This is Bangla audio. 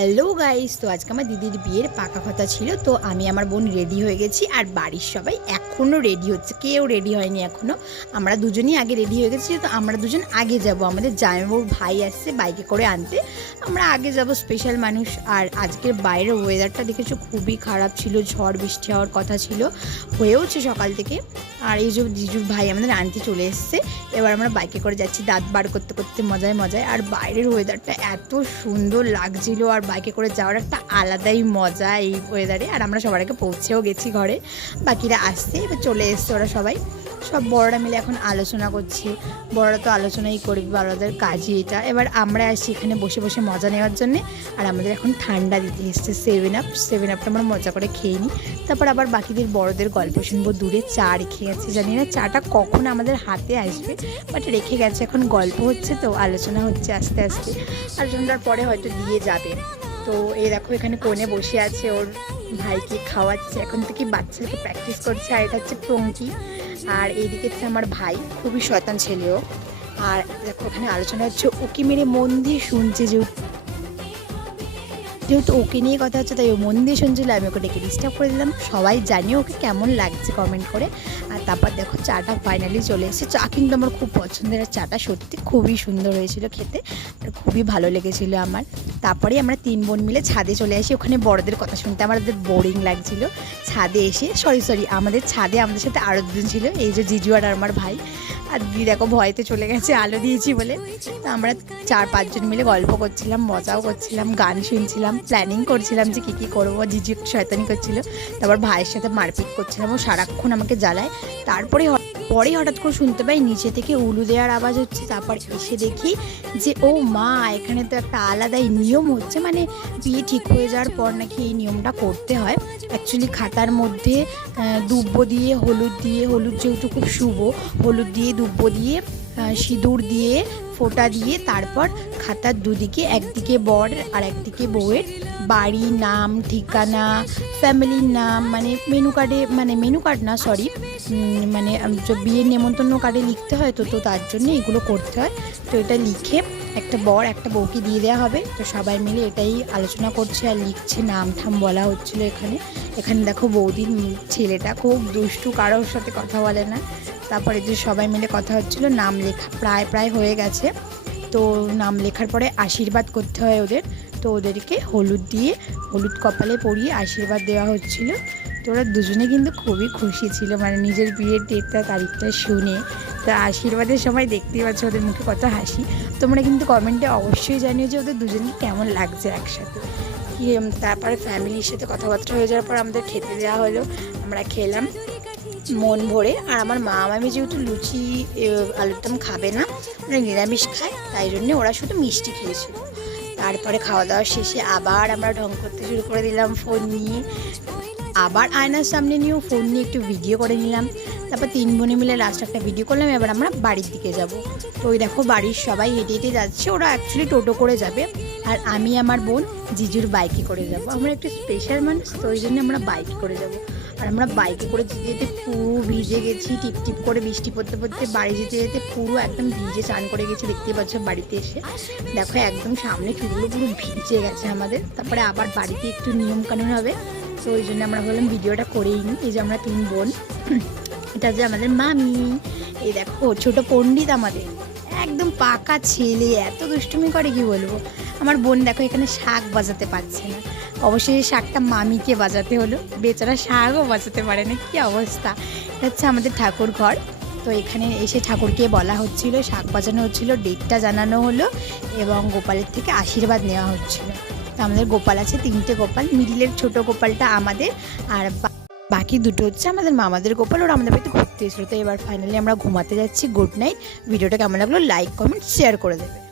হ্যালো গাইস, তো আজকে আমার দিদির বিয়ের পাকা কথা ছিল। তো আমি আমার বোন রেডি হয়ে গেছি, আর বাড়ির সবাই এখনও রেডি হচ্ছে, কেউ রেডি হয়নি এখনও। আমরা দুজনই আগে রেডি হয়ে গেছি। তো আমরা দুজন আগে যাব, আমাদের জামাইবাবুর ভাই আসছে বাইকে করে আনতে, আমরা আগে যাব, স্পেশাল মানুষ। আর আজকের বাইরের ওয়েদারটা দেখেছো, খুবই খারাপ ছিল, ঝড় বৃষ্টি হওয়ার কথা ছিল, হয়েওছে সকাল থেকে। আর এই যে জিজুর ভাই আমাদের আনতে চলে এসছে। এবার আমরা বাইকে করে যাচ্ছি, দাঁত বার করতে করতে মজায় মজায়। আর বাইরের ওয়েদারটা এত সুন্দর লাগছিল, আর বাইকে করে যাওয়ার একটা আলাদাই মজা এই ওয়েদারে। আর আমরা সবার আগে পৌঁছেও গেছি ঘরে, বাকিরা আসছে, এবার চলে এসছে ওরা সবাই। সব বড়রা মিলে এখন আলোচনা করছে, বড়রা তো আলোচনাই করবে, বড়দের কাজই এটা। এবার আমরা আসছি এখানে বসে বসে মজা নেওয়ার জন্যে। আর আমাদের এখন ঠান্ডা দিতে এসছে 7 আপটা আমরা মজা করে খেয়ে নিই। তারপর আবার বাকিদের বড়দের গল্প শুনবো। দূরে চা রেখে গেছে, জানি না চাটা কখন আমাদের হাতে আসবে, বাট রেখে গেছে। এখন গল্প হচ্ছে, তো আলোচনা হচ্ছে আস্তে আস্তে, আলোচনার পরে হয়তো দিয়ে যাবে। তো এই দেখো এখানে কোণে বসে আছে, ওর ভাইকে খাওয়াচ্ছে, এখন থেকে বাচ্চাকে প্র্যাকটিস করছে। আর এটা হচ্ছে প্রঙ্কি, আর এইদিকে হচ্ছে আমার ভাই, খুবই শয়তান ছেলেও। আর দেখো ওখানে আলোচনা হচ্ছে, ওকে মেরে মন দিয়ে শুনছে, যেহেতু ওকে নিয়ে কথা হচ্ছে, তাই ও মন দিয়ে শুনছিল। আমি ওকে ডেকে ডিস্টার্ব করে দিলাম। সবাই জানি ওকে কেমন লাগছে কমেন্ট করে। আর তারপর দেখো চাটা ফাইনালি চলে এসেছে। চা কিন্তু আমার খুব পছন্দের, আর চাটা সত্যি খুবই সুন্দর হয়েছিল খেতে, আর খুবই ভালো লেগেছিল আমার। তারপরে আমরা 3 বোন মিলে ছাদে চলে আসি। ওখানে বড়দের কথা শুনতে আমাদের বোরিং লাগছিল। ছাদে এসে সরি আমাদের ছাদে আমাদের সাথে আরও দুজন ছিল, এই যে জিজু আর আমার ভাই। আর দিদি দেখো ভয়তে চলে গেছে আলো দিয়েছি বলে। তো আমরা 4-5 জন মিলে গল্প করছিলাম, মজাও করছিলাম, গান শুনছিলাম, প্ল্যানিং করছিলাম যে কী করবো। জিজু শয়তানি করছিল, তারপর ভাইয়ের সাথে মারপিট করছিলাম, ও সারাক্ষণ আমাকে জ্বালায়। পরে হঠাৎ করে শুনতে পাই নিচে থেকে উলু দেওয়ার আওয়াজ হচ্ছে। তারপর এসে দেখি যে ও মা, এখানে তো একটা আলাদাই নিয়ম হচ্ছে, মানে বিয়ে ঠিক হয়ে যাওয়ার পর নাকি এই নিয়মটা করতে হয়। অ্যাকচুয়ালি খাতার মধ্যে দুব্বো দিয়ে হলুদ যেহেতু খুব শুভ, হলুদ দিয়ে দুব্বো দিয়ে সিঁদুর দিয়ে ফোঁটা দিয়ে, তারপর খাতার দুদিকে, একদিকে বর আর একদিকে বউয়ের বাড়ি, নাম, ঠিকানা, ফ্যামিলির নাম, মানে মেনু কার্ড না, সরি, মানে বিয়ের নেমন্তন্ন কার্ডে লিখতে হয়, তো তার জন্য এগুলো করতে হয়। তো এটা লিখে একটা বর একটা বউকে দিয়ে দেওয়া হবে। তো সবাই মিলে এটাই আলোচনা করছে আর লিখছে, নাম ঠাম বলা হচ্ছিলো। এখানে দেখো বৌদির ছেলেটা খুব দুষ্টু, কারোর সাথে কথা বলে না। তারপরে যে সবাই মিলে কথা হচ্ছিলো, নাম লেখা প্রায় হয়ে গেছে। তো নাম লেখার পরে আশীর্বাদ করতে হয় ওদের। তো ওদেরকে হলুদ কপালে পরিয়ে আশীর্বাদ দেওয়া হচ্ছিল। তো ওরা দুজনে কিন্তু খুবই খুশি ছিল, মানে নিজের বিয়ের ডেটটা, তারিখটা শুনে। তো আশীর্বাদের সময় দেখতেই পাচ্ছ ওদের মুখে কত হাসি। তোমরা কিন্তু কমেন্টে অবশ্যই জানিও যে ওদের দুজনকে কেমন লাগছে একসাথে। তারপরে ফ্যামিলির সাথে কথাবার্তা হয়ে যাওয়ার পর আমাদের খেতে দেওয়া হলো, আমরা খেলাম মন ভরে। আর আমার মা মামি যেহেতু লুচি আলুর দম খাবে না, ওরা নিরামিষ খায়, তাই জন্যে ওরা শুধু মিষ্টি খেয়েছিল। তারপরে খাওয়া দাওয়া শেষে আবার আমরা ঢং করতে শুরু করে দিলাম ফোন নিয়ে, আবার আয়নার সামনে নিয়েও ফোন নিয়ে একটু ভিডিও করে নিলাম। তারপর 3 বোনে মিলে লাস্ট একটা ভিডিও করলাম। এবার আমরা বাড়ির দিকে যাব। তো ওই দেখো বাড়ির সবাই হেঁটে হেঁটে যাচ্ছে, ওরা অ্যাকচুয়ালি টোটো করে যাবে, আর আমি আমার বোন জিজুর বাইকে করে যাব। আমরা একটু স্পেশাল মানুষ, তো ওই জন্য আমরা বাইকে করে যাব। আর আমরা বাইকে করে যেতে যেতে পুরো ভিজে গেছি, টিপ করে বৃষ্টি পড়তে পড়তে বাড়ি যেতে যেতে পুরো একদম ভিজে চান করে গেছি। দেখতেই পাচ্ছ বাড়িতে এসে দেখো একদম সামনে চুলগুলো পুরো ভিজে গেছে আমাদের। তারপরে আবার বাড়িতে একটু নিয়মকানুন হবে, তো ওই জন্য আমরা বললাম ভিডিওটা করেই নিই। এই যে আমরা 3 বোন, এটা যে আমাদের মামি, এই দেখো ছোট পণ্ডিত আমাদের, একদম পাকা ছেলে, এত দুষ্টুমি করে কি বলবো। আমার বোন দেখো এখানে শাক বাজাতে পারছে না, অবশ্যই শাকটা মামিকে বাজাতে হলো, বেচারা শাকও বাজাতে পারে না, কী অবস্থা। এটা হচ্ছে আমাদের ঠাকুর ঘর। তো এখানে এসে ঠাকুরকে বলা হচ্ছিল, শাক বাজানো হচ্ছিল, ডেটটা জানানো হলো, এবং গোপালের থেকে আশীর্বাদ নেওয়া হচ্ছিল। তো আমাদের গোপাল আছে 3টে গোপাল, মিডিলের ছোট গোপালটা আমাদের, আর বাকি 2টো হচ্ছে আমাদের মামাদের গোপাল, ওরা আমাদের বাড়িতে ঘুরতে এসেছিলো। তো এবার ফাইনালি আমরা ঘুমাতে যাচ্ছি। Good night. ভিডিওটা কেমন লাগলো লাইক কমেন্ট শেয়ার করে দেবে।